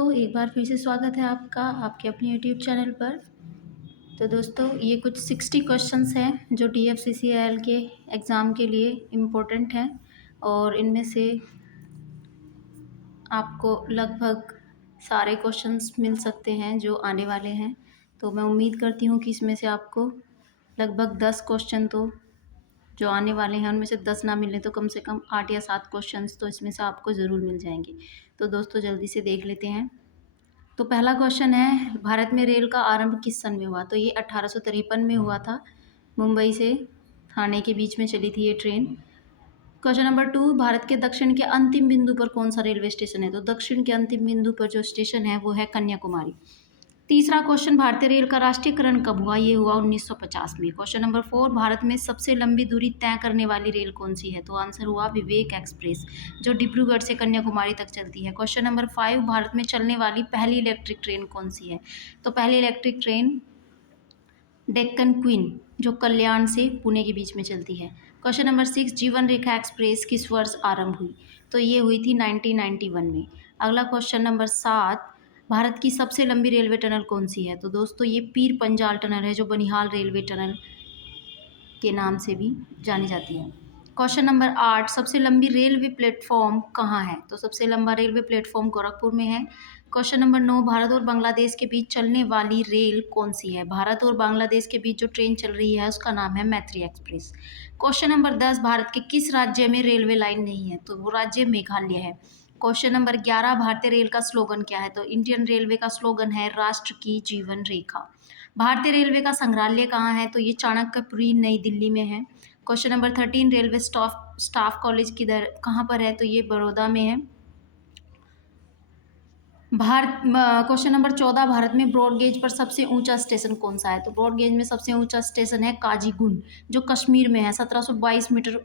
तो एक बार फिर से स्वागत है आपका आपके अपने यूट्यूब चैनल पर। तो दोस्तों ये कुछ 60 क्वेश्चंस हैं जो DFCCIL के एग्ज़ाम के लिए इम्पोर्टेंट हैं और इनमें से आपको लगभग सारे क्वेश्चंस मिल सकते हैं जो आने वाले हैं। तो मैं उम्मीद करती हूँ कि इसमें से आपको लगभग 10 क्वेश्चन तो जो आने वाले हैं उनमें से 10 ना मिले तो कम से कम 8 या 7 क्वेश्चंस तो इसमें से आपको ज़रूर मिल जाएंगे। तो दोस्तों जल्दी से देख लेते हैं। तो पहला क्वेश्चन है, भारत में रेल का आरंभ किस सन में हुआ? तो ये 1853 में हुआ था। मुंबई से ठाणे के बीच में चली थी ये ट्रेन। क्वेश्चन नंबर 2, भारत के दक्षिण के अंतिम बिंदु पर कौन सा रेलवे स्टेशन है? तो दक्षिण के अंतिम बिंदु पर जो स्टेशन है वो है कन्याकुमारी। तीसरा क्वेश्चन, भारतीय रेल का राष्ट्रीयकरण कब हुआ? ये हुआ 1950 में। क्वेश्चन नंबर 4, भारत में सबसे लंबी दूरी तय करने वाली रेल कौन सी है? तो आंसर हुआ विवेक एक्सप्रेस, जो डिब्रूगढ़ से कन्याकुमारी तक चलती है। क्वेश्चन नंबर 5, भारत में चलने वाली पहली इलेक्ट्रिक ट्रेन कौन सी है? तो पहली इलेक्ट्रिक ट्रेन डेक्कन क्वीन, जो कल्याण से पुणे के बीच में चलती है। क्वेश्चन नंबर 6, जीवन रेखा एक्सप्रेस किस वर्ष आरंभ हुई? तो ये हुई थी 1991 में। अगला क्वेश्चन नंबर 7, भारत की सबसे लंबी रेलवे टनल कौन सी है? तो दोस्तों ये पीर पंजाल टनल है, जो बनिहाल रेलवे टनल के नाम से भी जानी जाती है। क्वेश्चन नंबर 8, सबसे लंबी रेलवे प्लेटफॉर्म कहाँ है? तो सबसे लंबा रेलवे प्लेटफॉर्म गोरखपुर में है। क्वेश्चन नंबर 9, भारत और बांग्लादेश के बीच चलने वाली रेल कौन सी है? भारत और बांग्लादेश के बीच जो ट्रेन चल रही है उसका नाम है मैत्री एक्सप्रेस। क्वेश्चन नंबर 10, भारत के किस राज्य में रेलवे लाइन नहीं है? तो वो राज्य मेघालय है। क्वेश्चन नंबर 11, भारतीय रेल का स्लोगन क्या है? तो इंडियन रेलवे का स्लोगन है राष्ट्र की जीवन रेखा। भारतीय रेलवे का संग्रहालय कहाँ है? तो ये चाणक्यपुरी नई दिल्ली में है। Question number 13, railway staff college किधर कहाँ पर है? तो ये बड़ौदा में है। क्वेश्चन नंबर 14, भारत में ब्रॉड गेज पर सबसे ऊंचा स्टेशन कौन सा है? तो ब्रॉड गेज में सबसे ऊंचा स्टेशन है काजीगुंड, जो कश्मीर में है। 1722 मीटर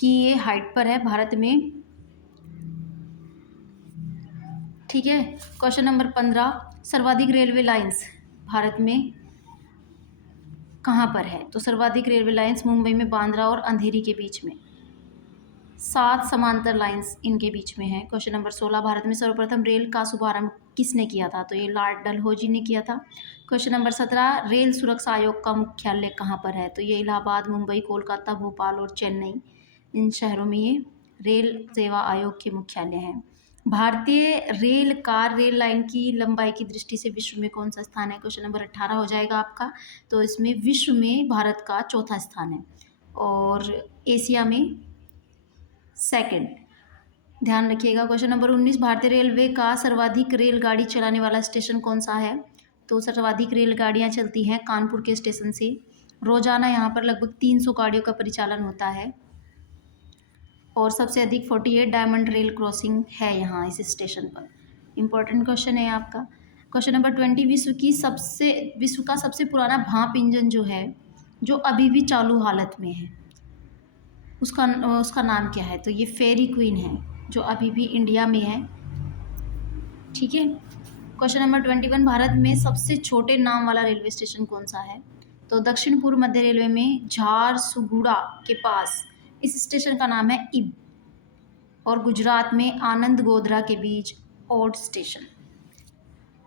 की ये हाइट पर है भारत में। ठीक है। क्वेश्चन नंबर 15, सर्वाधिक रेलवे लाइंस भारत में कहाँ पर है? तो सर्वाधिक रेलवे लाइंस मुंबई में बांद्रा और अंधेरी के बीच में। 7 समांतर लाइंस इनके बीच में है। क्वेश्चन नंबर 16, भारत में सर्वप्रथम रेल का शुभारंभ किसने किया था? तो ये लॉर्ड डलहौजी ने किया था। क्वेश्चन नंबर 17, रेल सुरक्षा आयोग का मुख्यालय कहाँ पर है? तो ये इलाहाबाद, मुंबई, कोलकाता, भोपाल और चेन्नई, इन शहरों में ये रेल सेवा आयोग के मुख्यालय हैं। भारतीय रेल कार रेल लाइन की लंबाई की दृष्टि से विश्व में कौन सा स्थान है? क्वेश्चन नंबर 18 हो जाएगा आपका। तो इसमें विश्व में भारत का चौथा स्थान है और एशिया में सेकंड। ध्यान रखिएगा। क्वेश्चन नंबर 19, भारतीय रेलवे का सर्वाधिक रेलगाड़ी चलाने वाला स्टेशन कौन सा है? तो सर्वाधिक रेलगाड़ियां चलती हैं कानपुर के स्टेशन से। रोजाना यहाँ पर लगभग 300 गाड़ियों का परिचालन होता है और सबसे अधिक 48 डायमंड रेल क्रॉसिंग है यहाँ इस स्टेशन पर। इंपॉर्टेंट क्वेश्चन है आपका। क्वेश्चन नंबर 20, विश्व का सबसे पुराना भाप इंजन जो है, जो अभी भी चालू हालत में है, उसका उसका नाम क्या है? तो ये फेरी क्वीन है, जो अभी भी इंडिया में है। ठीक है। क्वेश्चन नंबर 21, भारत में सबसे छोटे नाम वाला रेलवे स्टेशन कौन सा है? तो दक्षिण पूर्व मध्य रेलवे में झारसुगुड़ा के पास इस स्टेशन का नाम है इब, और गुजरात में आनंद गोधरा के बीच Od station.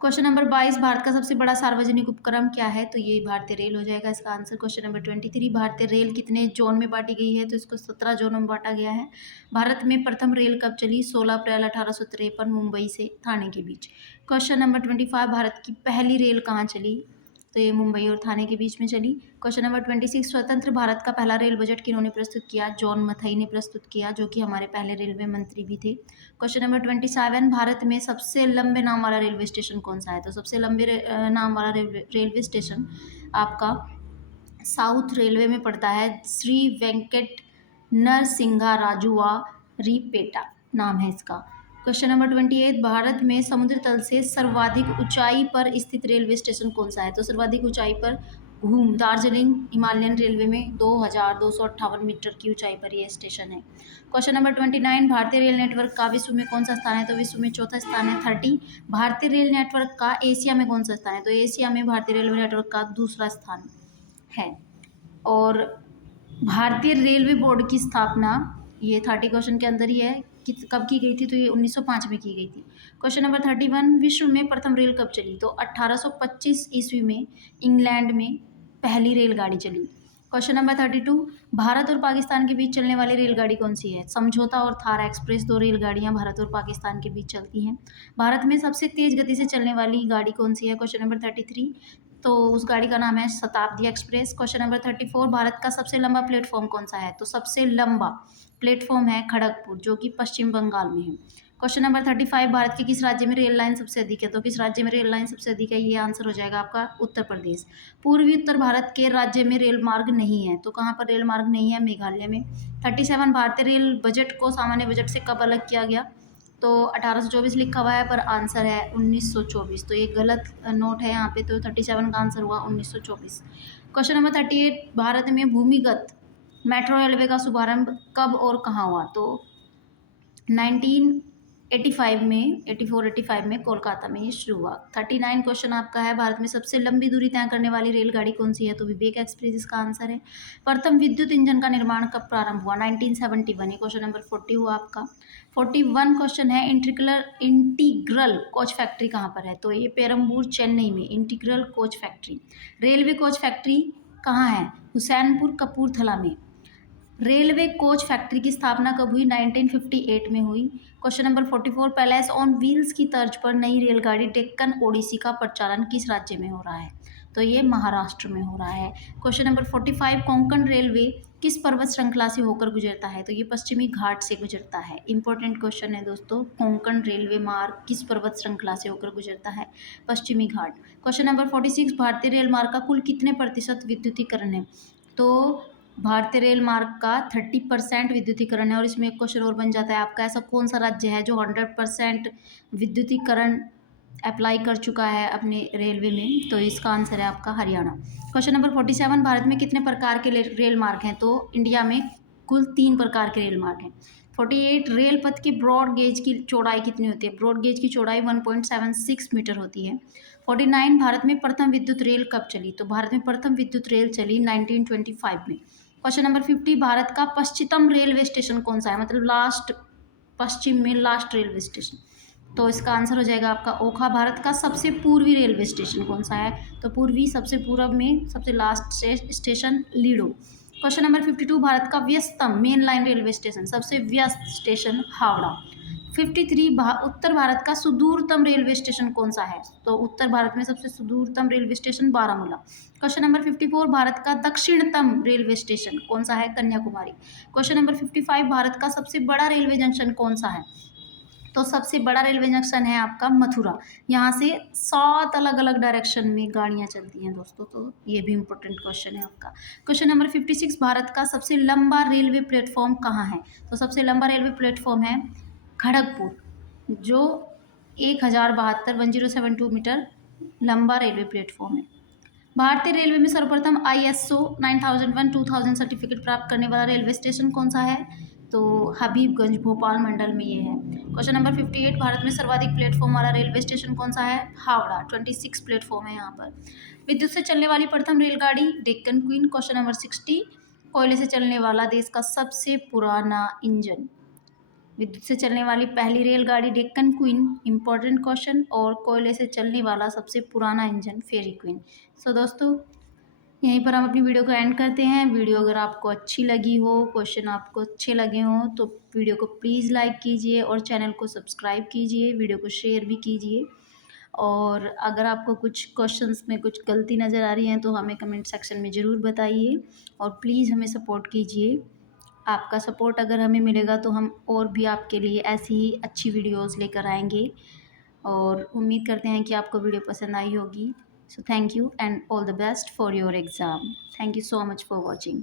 Question number 22, Bharat का सबसे बड़ा सार्वजनिक उपक्रम क्या है? तो ये भारतीय रेल हो जाएगा इसका आंसर। क्वेश्चन नंबर 23, भारतीय रेल कितने जोन में बांटी गई है? तो इसको 17 जोनों में बांटा गया है। भारत में प्रथम रेल कब चली? 16 अप्रैल 1853 मुंबई से ठाणे के बीच। क्वेश्चन नंबर 25, भारत की पहली रेल कहाँ चली? तो ये मुंबई और ठाणे के बीच में चली। क्वेश्चन नंबर 26, स्वतंत्र भारत का पहला रेल बजट किन्होंने प्रस्तुत किया? जॉन मथाई ने प्रस्तुत किया, जो कि हमारे पहले रेलवे मंत्री भी थे। क्वेश्चन नंबर 27, भारत में सबसे लंबे नाम वाला रेलवे स्टेशन कौन सा है? तो सबसे लंबे नाम वाला रेलवे स्टेशन आपका साउथ रेलवे में पड़ता है। श्री वेंकट नरसिंहा राजुआ रिपेटा नाम है इसका। क्वेश्चन नंबर 28, भारत में समुद्र तल से सर्वाधिक ऊंचाई पर स्थित रेलवे स्टेशन कौन सा है? तो सर्वाधिक ऊंचाई पर घूम दार्जिलिंग हिमालयन रेलवे में 2258 मीटर की ऊंचाई पर यह स्टेशन है। क्वेश्चन नंबर 29, भारतीय रेल नेटवर्क का विश्व में कौन सा स्थान है? तो विश्व में चौथा स्थान है 30। भारतीय रेल नेटवर्क का एशिया में कौन सा स्थान है? तो एशिया में भारतीय रेलवे नेटवर्क का दूसरा स्थान है। और भारतीय रेलवे बोर्ड की स्थापना, ये 30 क्वेश्चन के अंदर ही है, कब की गई थी? तो ये 1905 में की गई थी। क्वेश्चन नंबर 31, विश्व में प्रथम रेल कब चली? तो 1825 ईस्वी में इंग्लैंड में पहली रेलगाड़ी चली। क्वेश्चन नंबर 32, भारत और पाकिस्तान के बीच चलने वाली रेलगाड़ी कौन सी है? समझौता और थार एक्सप्रेस, दो रेलगाड़ियां भारत और पाकिस्तान के बीच चलती हैं। भारत में सबसे तेज गति से चलने वाली गाड़ी कौन सी है? क्वेश्चन नंबर 33, तो उस गाड़ी का नाम है शताब्दी एक्सप्रेस। क्वेश्चन नंबर 34, भारत का सबसे लंबा प्लेटफॉर्म कौन सा है? तो सबसे लंबा प्लेटफॉर्म है खड़गपुर, जो कि पश्चिम बंगाल में है। क्वेश्चन नंबर 35, भारत के किस राज्य में रेल लाइन सबसे अधिक है? तो किस राज्य में रेल लाइन सबसे अधिक है? ये आंसर हो जाएगा आपका उत्तर प्रदेश। पूर्वी उत्तर भारत के राज्य में रेल मार्ग नहीं है, तो कहाँ पर रेल मार्ग नहीं है? मेघालय में। 37, भारतीय रेल बजट को सामान्य बजट से कब अलग किया गया? तो 1824 लिखा हुआ है, पर आंसर है 1924, तो ये गलत नोट है यहाँ पे, तो 37 का आंसर हुआ 1924। क्वेश्चन नंबर 38, भारत में भूमिगत मेट्रो रेलवे का शुभारंभ कब और कहाँ हुआ? तो 1985 में 84-85 में कोलकाता में ये शुरू हुआ। 39 क्वेश्चन आपका है, भारत में सबसे लंबी दूरी तय करने वाली रेलगाड़ी कौन सी है? तो विवेक एक्सप्रेस इसका आंसर है। प्रथम विद्युत इंजन का निर्माण कब प्रारंभ हुआ? 1971। ये क्वेश्चन नंबर 40 हुआ आपका। 41 क्वेश्चन है, इंटीग्रल कोच फैक्ट्री कहाँ पर है? तो ये पेरम्बूर चेन्नई में integral coach factory. Railway coach factory कहाँ है? हुसैनपुर कपूरथला में। रेलवे कोच फैक्ट्री की स्थापना कब हुई? 1958 में हुई। Question number 44, palace on wheels की तर्ज पर नई रेलगाड़ी डेक्कन ओडिसी का प्रचालन किस राज्य में हो रहा है? तो ये महाराष्ट्र में हो रहा है। क्वेश्चन नंबर 45, कोंकण रेलवे किस पर्वत श्रृंखला से होकर गुजरता है? तो ये पश्चिमी घाट से गुजरता है। इंपॉर्टेंट क्वेश्चन है दोस्तों, कोंकण रेलवे मार्ग किस पर्वत श्रृंखला से होकर गुजरता है? पश्चिमी घाट। क्वेश्चन नंबर 46, भारतीय रेल मार्ग का कुल कितने प्रतिशत विद्युतीकरण है? तो भारतीय रेल मार्ग का 30% विद्युतीकरण है। और इसमें एक क्वेश्चन और बन जाता है आपका, ऐसा कौन सा राज्य है जो 100% विद्युतीकरण अप्लाई कर चुका है अपने रेलवे में? तो इसका आंसर है आपका हरियाणा। क्वेश्चन नंबर 47, भारत में कितने प्रकार के रेल मार्ग हैं? तो इंडिया में कुल 3 प्रकार के रेल मार्ग हैं। 48, रेल पथ की ब्रॉड गेज की चौड़ाई कितनी होती है? ब्रॉड गेज की चौड़ाई 1.76 मीटर होती है। 49, भारत में प्रथम विद्युत रेल कब चली? तो भारत में प्रथम विद्युत रेल चली 1925 में। क्वेश्चन नंबर 50, भारत का पश्चिमतम रेलवे स्टेशन कौन सा है? मतलब लास्ट, पश्चिम में लास्ट रेलवे स्टेशन। तो इसका आंसर हो जाएगा आपका ओखा। भारत का सबसे पूर्वी रेलवे स्टेशन कौन सा है? तो पूर्वी, सबसे पूर्व में सबसे last station ludo. Question number 52, Bharat का व्यस्तम मेन लाइन रेलवे स्टेशन, सबसे व्यस्त स्टेशन हावड़ा। 53, उत्तर भारत का सुदूरतम रेलवे स्टेशन कौन सा है? तो उत्तर भारत में सबसे सुदूरतम railway station Baramulla. Question number 54, Bharat का दक्षिणतम रेलवे स्टेशन कौन सा है? कन्याकुमारी। क्वेश्चन नंबर 55, भारत का सबसे बड़ा रेलवे जंक्शन कौन सा है? तो सबसे बड़ा रेलवे जंक्शन है आपका मथुरा। यहाँ से 7 अलग अलग डायरेक्शन में गाड़ियाँ चलती हैं दोस्तों, तो ये भी इंपॉर्टेंट क्वेश्चन है आपका। क्वेश्चन नंबर 56, भारत का सबसे लंबा रेलवे प्लेटफॉर्म कहाँ है? तो सबसे लंबा रेलवे प्लेटफॉर्म है खड़गपुर, जो 1072 मीटर लंबा रेलवे प्लेटफॉर्म है। भारतीय रेलवे में सर्वप्रथम ISO 9001-2000 सर्टिफिकेट प्राप्त करने वाला रेलवे स्टेशन कौन सा है? तो हबीबगंज, भोपाल मंडल में ये है। क्वेश्चन नंबर 58, भारत में सर्वाधिक प्लेटफॉर्म वाला रेलवे स्टेशन कौन सा है? हावड़ा, 26 प्लेटफॉर्म है यहाँ पर। विद्युत से चलने वाली प्रथम रेलगाड़ी डेक्कन क्वीन। क्वेश्चन नंबर 60, कोयले से चलने वाला देश का सबसे पुराना इंजन। विद्युत से चलने वाली पहली रेलगाड़ी डेक्कन क्वीन, इंपॉर्टेंट क्वेश्चन। और कोयले से चलने वाला सबसे पुराना इंजन फेरी क्वीन। सो दोस्तों, यहीं पर हम अपनी वीडियो को एंड करते हैं। वीडियो अगर आपको अच्छी लगी हो, क्वेश्चन आपको अच्छे लगे हों, तो वीडियो को प्लीज़ लाइक कीजिए और चैनल को सब्सक्राइब कीजिए, वीडियो को शेयर भी कीजिए। और अगर आपको कुछ क्वेश्चंस में कुछ गलती नज़र आ रही है तो हमें कमेंट सेक्शन में ज़रूर बताइए, और प्लीज़ हमें सपोर्ट कीजिए। आपका सपोर्ट अगर हमें मिलेगा तो हम और भी आपके लिए ऐसी ही अच्छी वीडियोस लेकर आएंगे, और उम्मीद करते हैं कि आपको वीडियो पसंद आई होगी। So thank you and all the best for your exam. Thank you so much for watching.